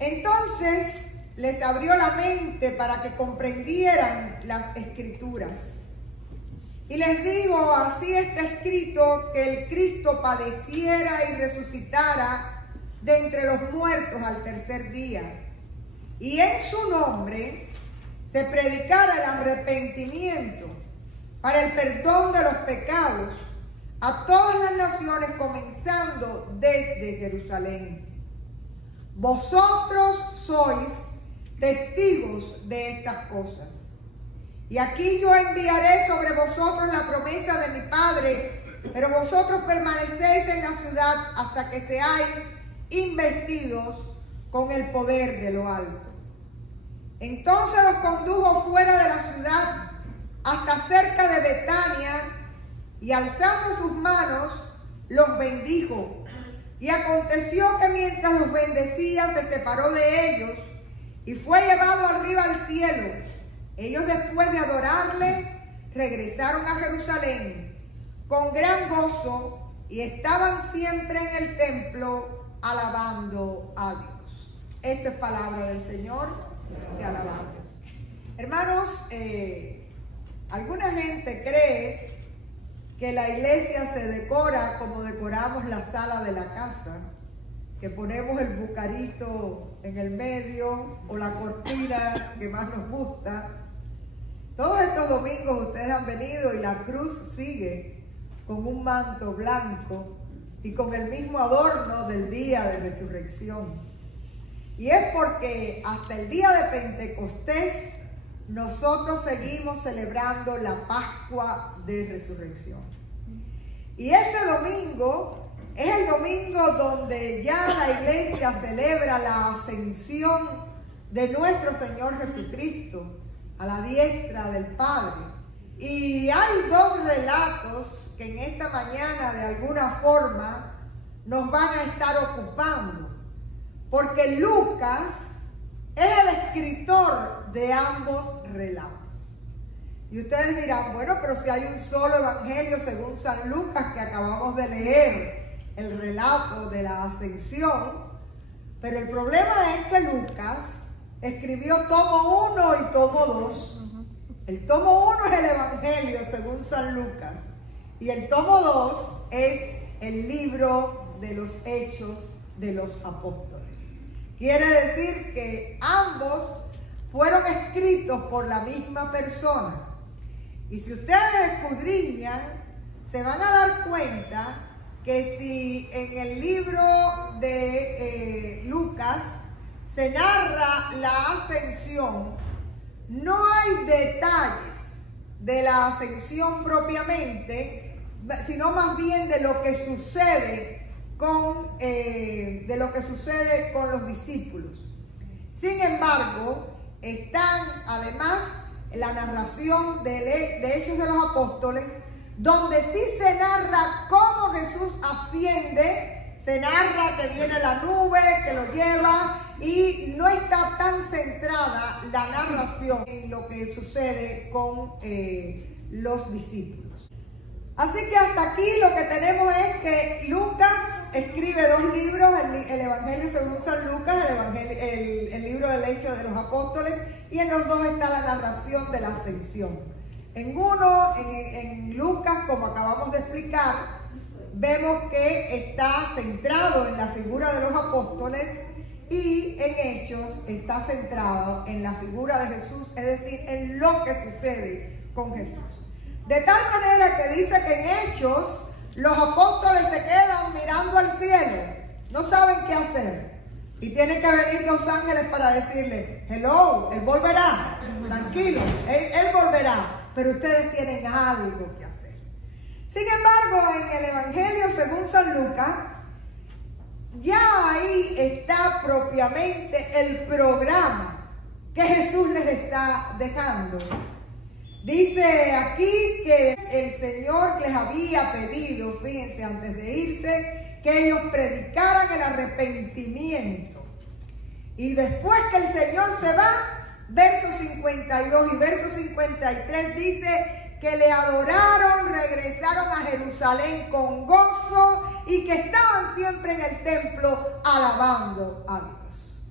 Entonces les abrió la mente para que comprendieran las Escrituras. Y les digo, así está escrito, que el Cristo padeciera y resucitara de entre los muertos al tercer día. Y en su nombre se predicara el arrepentimiento para el perdón de los pecados a todas las naciones, comenzando desde Jerusalén. Vosotros sois testigos de estas cosas. Y aquí yo enviaré sobre vosotros la promesa de mi Padre, pero vosotros permanecéis en la ciudad hasta que seáis investidos con el poder de lo alto. Entonces los condujo fuera de la ciudad hasta cerca de Betania, y alzando sus manos los bendijo. Y aconteció que mientras los bendecía se separó de ellos y fue llevado arriba al cielo. Ellos, después de adorarle, regresaron a Jerusalén con gran gozo y estaban siempre en el templo alabando a Dios. Esto es palabra del Señor. Te alabamos. Hermanos, alguna gente cree que la iglesia se decora como decoramos la sala de la casa, que ponemos el bucarito en el medio o la cortina que más nos gusta. Todos estos domingos ustedes han venido y la cruz sigue con un manto blanco y con el mismo adorno del día de resurrección. Y es porque hasta el día de Pentecostés nosotros seguimos celebrando la Pascua de Resurrección. Y este domingo es el domingo donde ya la iglesia celebra la ascensión de nuestro Señor Jesucristo a la diestra del Padre. Y hay dos relatos que en esta mañana de alguna forma nos van a estar ocupando, porque Lucas es el escritor de ambos relatos. Y ustedes dirán, bueno, pero si hay un solo evangelio según San Lucas que acabamos de leer, el relato de la ascensión. Pero el problema es que Lucas escribió tomo 1 y tomo 2. El tomo 1 es el evangelio según San Lucas y el tomo 2 es el libro de los Hechos de los Apóstoles. Quiere decir que ambos fueron escritos por la misma persona. Y si ustedes escudriñan, se van a dar cuenta que si en el libro de Lucas se narra la ascensión, no hay detalles de la ascensión propiamente, sino más bien de lo que sucede con los discípulos. Sin embargo, están además la narración de Hechos de los Apóstoles, donde sí se narra cómo Jesús asciende, se narra que viene la nube, que lo lleva, y no está tan centrada la narración en lo que sucede con los discípulos. Así que hasta aquí lo que tenemos es que Lucas escribe dos libros, el Evangelio según San Lucas, el libro del Hecho de los Apóstoles, y en los dos está la narración de la ascensión. En uno, en Lucas, como acabamos de explicar, vemos que está centrado en la figura de los apóstoles, y en Hechos está centrado en la figura de Jesús, es decir, en lo que sucede con Jesús. De tal manera que dice que en Hechos los apóstoles se quedan mirando al cielo, no saben qué hacer. Y tienen que venir dos ángeles para decirle, hello, Él volverá, tranquilo, él volverá, pero ustedes tienen algo que hacer. Sin embargo, en el Evangelio según San Lucas, ya ahí está propiamente el programa que Jesús les está dejando. Dice aquí que el Señor les había pedido, fíjense, antes de irse, que ellos predicaran el arrepentimiento. Y después que el Señor se va, verso 52 y verso 53 dice que le adoraron, regresaron a Jerusalén con gozo y que estaban siempre en el templo alabando a Dios.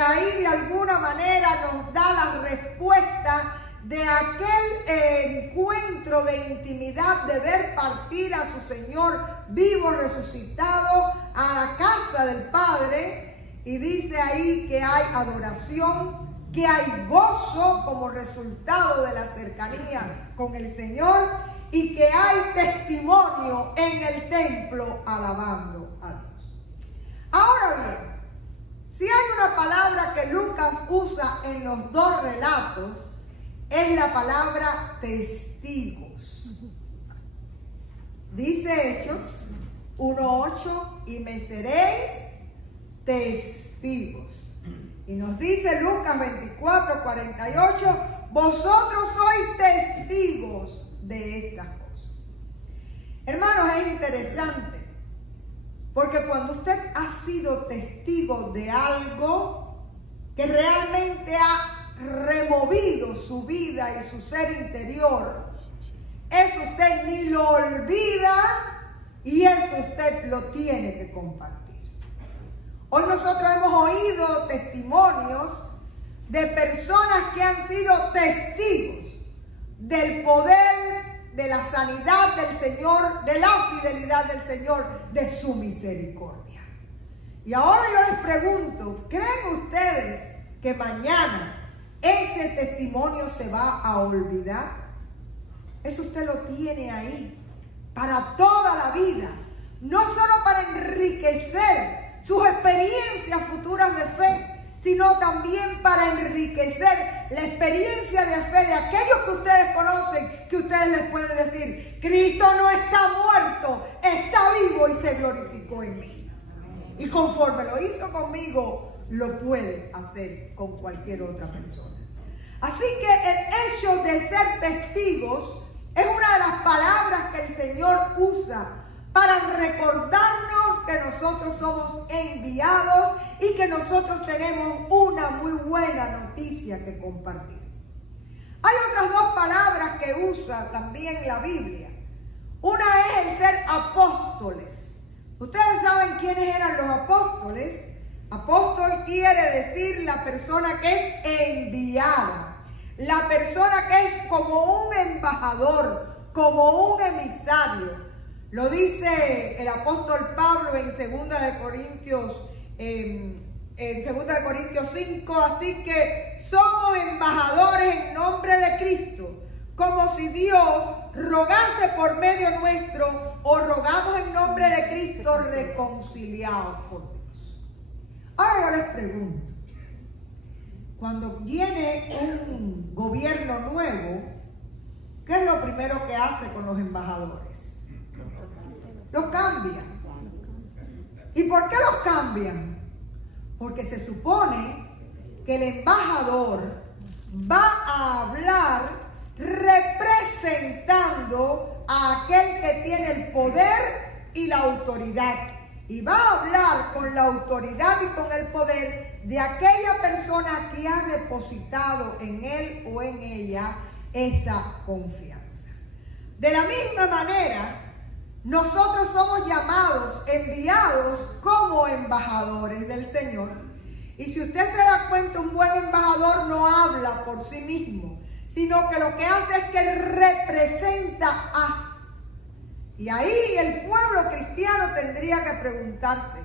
ahí de alguna manera nos da la respuesta de aquel encuentro de intimidad, de ver partir a su Señor vivo, resucitado, a la casa del Padre. Y dice ahí que hay adoración, que hay gozo como resultado de la cercanía con el Señor, y que hay testimonio en el templo alabando a Dios. Ahora bien, si hay una palabra que Lucas usa en los dos relatos, es la palabra testigos. Dice Hechos 1:8, y me seréis testigos. Y nos dice Lucas 24:48, vosotros sois testigos de estas cosas. Hermanos, es interesante, porque cuando usted ha sido testigo de algo que realmente ha removido su vida y su ser interior, eso usted ni lo olvida y eso usted lo tiene que compartir. Hoy nosotros hemos oído testimonios de personas que han sido testigos del poder, de la sanidad del Señor, de la fidelidad del Señor, de su misericordia. Y ahora yo les pregunto, ¿creen ustedes que mañana ese testimonio se va a olvidar? Eso usted lo tiene ahí para toda la vida, no solo para enriquecer sus experiencias futuras de fe, sino también para enriquecer la experiencia de fe de aquellos que ustedes conocen, que ustedes les pueden decir, Cristo no está muerto, está vivo y se glorificó en mí. Y conforme lo hizo conmigo, lo puede hacer con cualquier otra persona. Así que el hecho de ser testigos es una de las palabras que el Señor usa para recordarnos que nosotros somos enviados y que nosotros tenemos una muy buena noticia que compartir. Hay otras dos palabras que usa también la Biblia. Una es el ser apóstoles. Ustedes saben quiénes eran los apóstoles. Apóstol quiere decir la persona que es enviada, la persona que es como un embajador, como un emisario. Lo dice el apóstol Pablo en 2 de Corintios, en 2 de Corintios 5, así que somos embajadores en nombre de Cristo, como si Dios rogase por medio nuestro, o rogamos en nombre de Cristo reconciliados por Dios. Ahora yo les pregunto, cuando viene un gobierno nuevo, ¿qué es lo primero que hace con los embajadores? Los cambian. ¿Y por qué los cambian? Porque se supone que el embajador va a hablar representando a aquel que tiene el poder y la autoridad. Y va a hablar con la autoridad y con el poder de aquella persona que ha depositado en él o en ella esa confianza. De la misma manera, nosotros somos llamados, enviados como embajadores del Señor. Y si usted se da cuenta, un buen embajador no habla por sí mismo, sino que lo que hace es que representa a. Y ahí el pueblo cristiano tendría que preguntarse,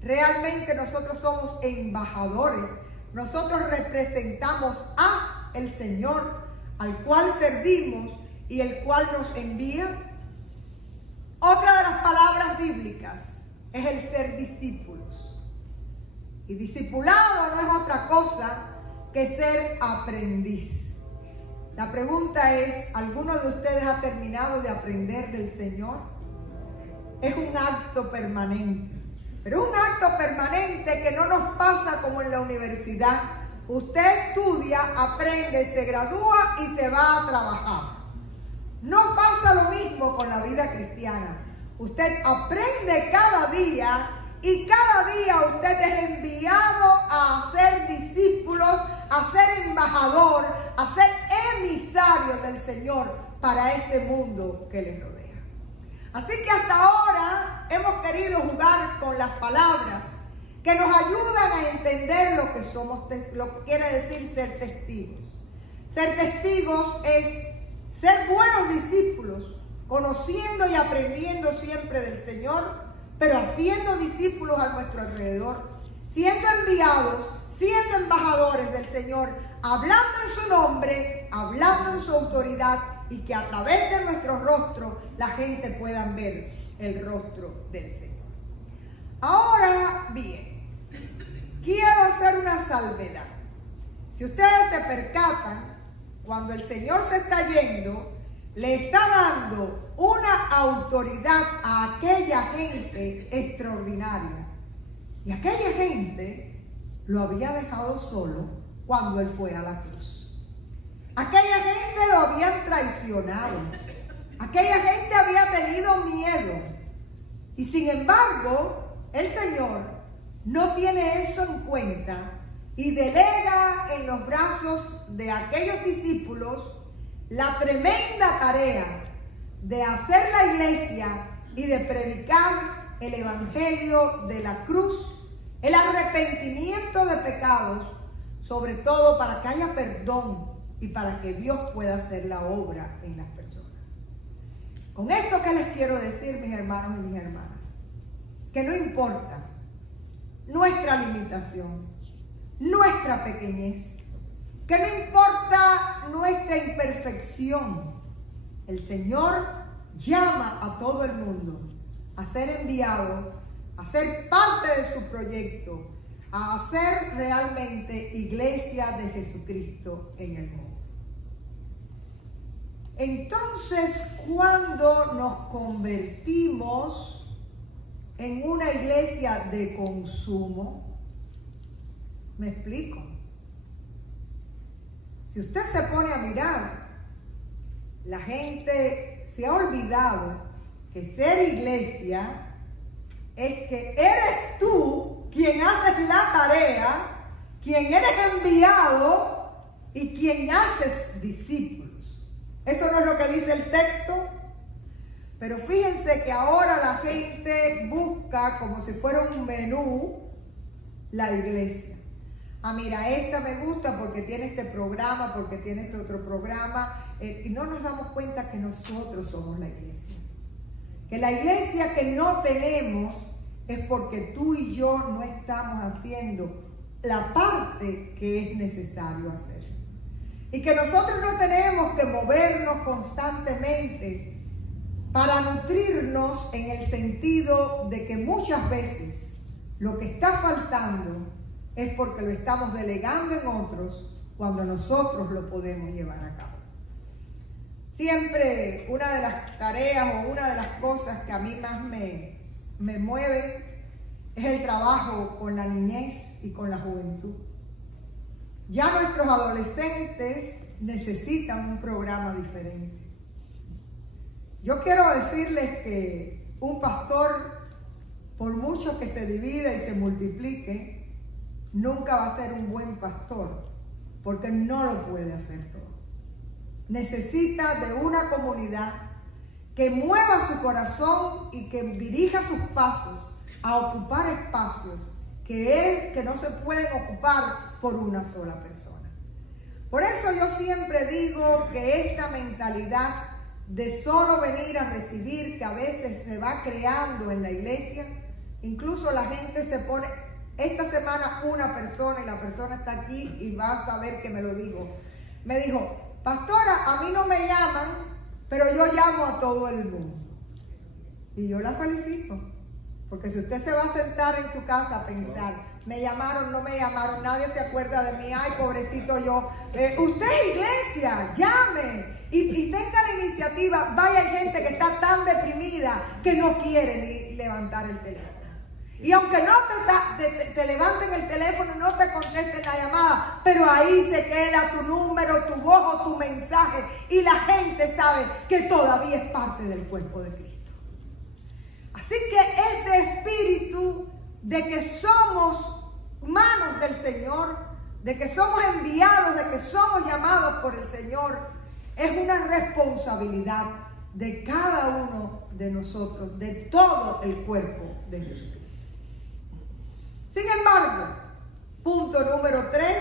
¿realmente nosotros somos embajadores? ¿Nosotros representamos a el Señor, al cual servimos y el cual nos envía? Otra de las palabras bíblicas es el ser discípulos. Y discipulado no es otra cosa que ser aprendiz. La pregunta es, ¿alguno de ustedes ha terminado de aprender del Señor? Es un acto permanente. Pero es un acto permanente que no nos pasa como en la universidad. Usted estudia, aprende, se gradúa y se va a trabajar. No pasa lo mismo con la vida cristiana. Usted aprende cada día y cada día usted es enviado a ser discípulos, a ser embajador, a ser emisario del Señor para este mundo que les rodea. Así que hasta ahora hemos querido jugar con las palabras que nos ayudan a entender lo que quiere decir ser testigos. Ser testigos es ser buenos discípulos, conociendo y aprendiendo siempre del Señor, pero haciendo discípulos a nuestro alrededor, siendo enviados, siendo embajadores del Señor, hablando en su nombre, hablando en su autoridad, y que a través de nuestro rostro la gente pueda ver el rostro del Señor. Ahora bien, quiero hacer una salvedad. Si ustedes se percatan, cuando el Señor se está yendo, le está dando una autoridad a aquella gente extraordinaria. Y aquella gente lo había dejado solo cuando Él fue a la cruz. Aquella gente lo habían traicionado. Aquella gente había tenido miedo. Y sin embargo, el Señor no tiene eso en cuenta y delega en los brazos de aquellos discípulos la tremenda tarea de hacer la iglesia y de predicar el evangelio de la cruz, el arrepentimiento de pecados, sobre todo para que haya perdón y para que Dios pueda hacer la obra en las personas. Con esto que les quiero decir, mis hermanos y mis hermanas, que no importa nuestra limitación, nuestra pequeñez, que no importa nuestra imperfección, el Señor llama a todo el mundo a ser enviado, a ser parte de su proyecto, a ser realmente iglesia de Jesucristo en el mundo. Entonces, cuando nos convertimos en una iglesia de consumo, ¿me explico? Si usted se pone a mirar, la gente se ha olvidado que ser iglesia es que eres tú quien haces la tarea, quien eres enviado y quien haces discípulos. Eso no es lo que dice el texto. Pero fíjense que ahora la gente busca como si fuera un menú la iglesia. Ah, mira, esta me gusta porque tiene este programa, porque tiene este otro programa. Y no nos damos cuenta que nosotros somos la iglesia. Que la iglesia que no tenemos es porque tú y yo no estamos haciendo la parte que es necesario hacer. Y que nosotros no tenemos que movernos constantemente para nutrirnos, en el sentido de que muchas veces lo que está faltando es porque lo estamos delegando en otros cuando nosotros lo podemos llevar a cabo. Siempre una de las tareas o una de las cosas que a mí más me mueven es el trabajo con la niñez y con la juventud. Ya nuestros adolescentes necesitan un programa diferente. Yo quiero decirles que un pastor, por mucho que se divida y se multiplique, nunca va a ser un buen pastor, porque no lo puede hacer todo. Necesita de una comunidad que mueva su corazón y que dirija sus pasos a ocupar espacios que no se pueden ocupar por una sola persona. Por eso yo siempre digo que esta mentalidad de solo venir a recibir, que a veces se va creando en la iglesia, incluso la gente se pone, esta semana una persona, y la persona está aquí y va a saber que me lo dijo, me dijo: pastora, a mí no me llaman, pero yo llamo a todo el mundo. Y yo la felicito, porque si usted se va a sentar en su casa a pensar, me llamaron, no me llamaron, nadie se acuerda de mí, ay, pobrecito yo, usted es iglesia, llame. Y tenga la iniciativa. Vaya, hay gente que está tan deprimida que no quiere ni levantar el teléfono. Y aunque no te levanten el teléfono, no te contesten la llamada, pero ahí se queda tu número, tu voz o tu mensaje, y la gente sabe que todavía es parte del cuerpo de Cristo. Así que este espíritu de que somos manos del Señor, de que somos enviados, de que somos llamados por el Señor, es una responsabilidad de cada uno de nosotros, de todo el cuerpo de Jesucristo. Sin embargo, punto número 3.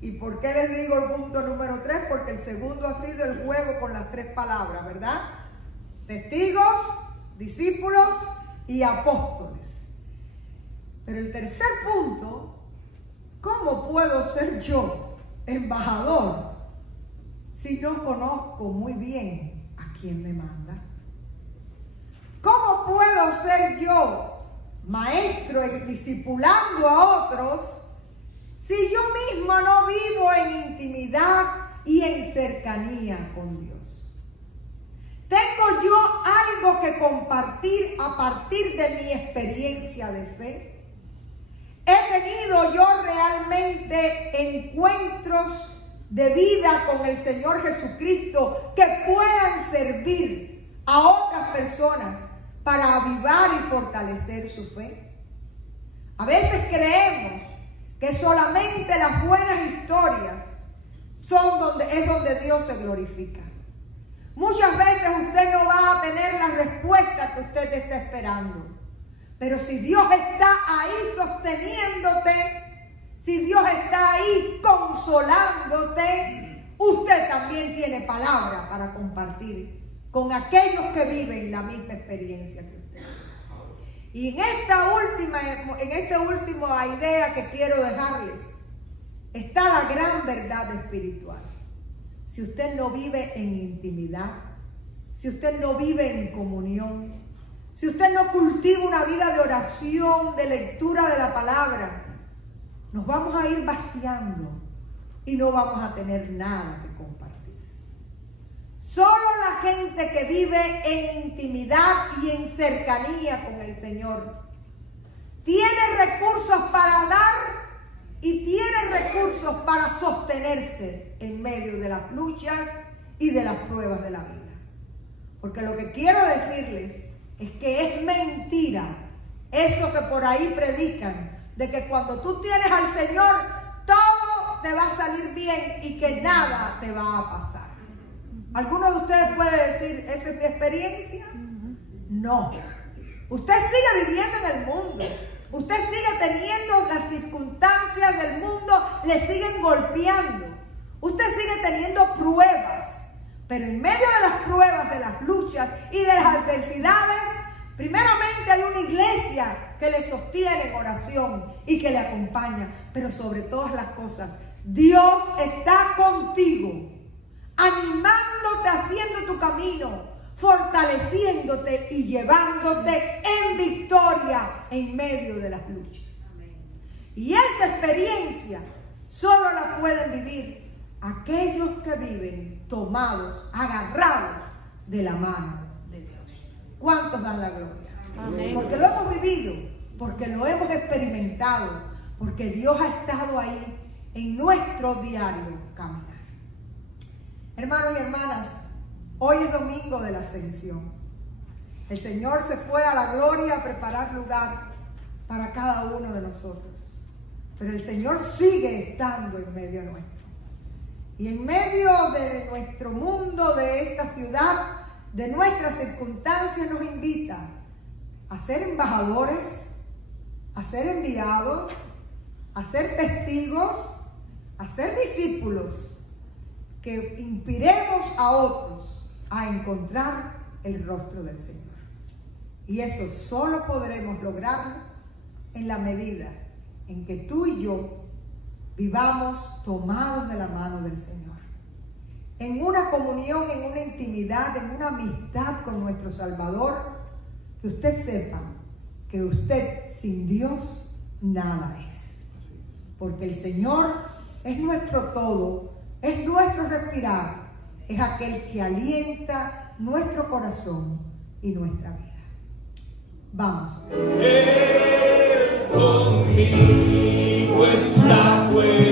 ¿Y por qué les digo el punto número 3? Porque el segundo ha sido el juego con las 3 palabras, ¿verdad? Testigos, discípulos y apóstoles. Pero el tercer punto, ¿cómo puedo ser yo embajador si no conozco muy bien a quién me manda? ¿Cómo puedo ser yo maestro y discipulando a otros si yo mismo no vivo en intimidad y en cercanía con Dios? ¿Tengo yo algo que compartir a partir de mi experiencia de fe? ¿He tenido yo realmente encuentros de vida con el Señor Jesucristo que puedan servir a otras personas para avivar y fortalecer su fe? A veces creemos que solamente las buenas historias es donde Dios se glorifica. Muchas veces usted no va a tener la respuesta que usted está esperando. Pero si Dios está ahí sosteniéndote, si Dios está ahí consolándote, usted también tiene palabra para compartir con aquellos que viven la misma experiencia que usted. Y en esta última idea que quiero dejarles, está la gran verdad espiritual. Si usted no vive en intimidad, si usted no vive en comunión, si usted no cultiva una vida de oración, de lectura de la palabra, nos vamos a ir vaciando y no vamos a tener nada que compartir. Solo la gente que vive en intimidad y en cercanía con el Señor tiene recursos para dar y tiene recursos para sostenerse en medio de las luchas y de las pruebas de la vida. Porque lo que quiero decirles es que es mentira eso que por ahí predican, de que cuando tú tienes al Señor todo te va a salir bien y que nada te va a pasar. ¿Alguno de ustedes puede decir, esa es mi experiencia? No. Usted sigue viviendo en el mundo. Usted sigue teniendo las circunstancias del mundo, le siguen golpeando. Usted sigue teniendo pruebas. Pero en medio de las pruebas, de las luchas y de las adversidades, primeramente hay una iglesia que le sostiene en oración y que le acompaña. Pero sobre todas las cosas, Dios está contigo, animándote, haciendo tu camino, fortaleciéndote y llevándote en victoria en medio de las luchas. Y esta experiencia solo la pueden vivir aquellos que viven tomados, agarrados de la mano de Dios. ¿Cuántos dan la gloria? Amén. Porque lo hemos vivido, porque lo hemos experimentado, porque Dios ha estado ahí en nuestro diario caminar. Hermanos y hermanas, hoy es domingo de la Ascensión. El Señor se fue a la gloria a preparar lugar para cada uno de nosotros. Pero el Señor sigue estando en medio nuestro. Y en medio de nuestro mundo, de esta ciudad, de nuestras circunstancias, nos invita a ser embajadores, a ser enviados, a ser testigos, a ser discípulos, que inspiremos a otros a encontrar el rostro del Señor. Y eso solo podremos lograrlo en la medida en que tú y yo vivamos tomados de la mano del Señor, en una comunión, en una intimidad, en una amistad con nuestro Salvador, que usted sepa que usted sin Dios nada es, porque el Señor es nuestro todo, es nuestro respirar, es aquel que alienta nuestro corazón y nuestra vida. Vamos. Él conmigo está, pues.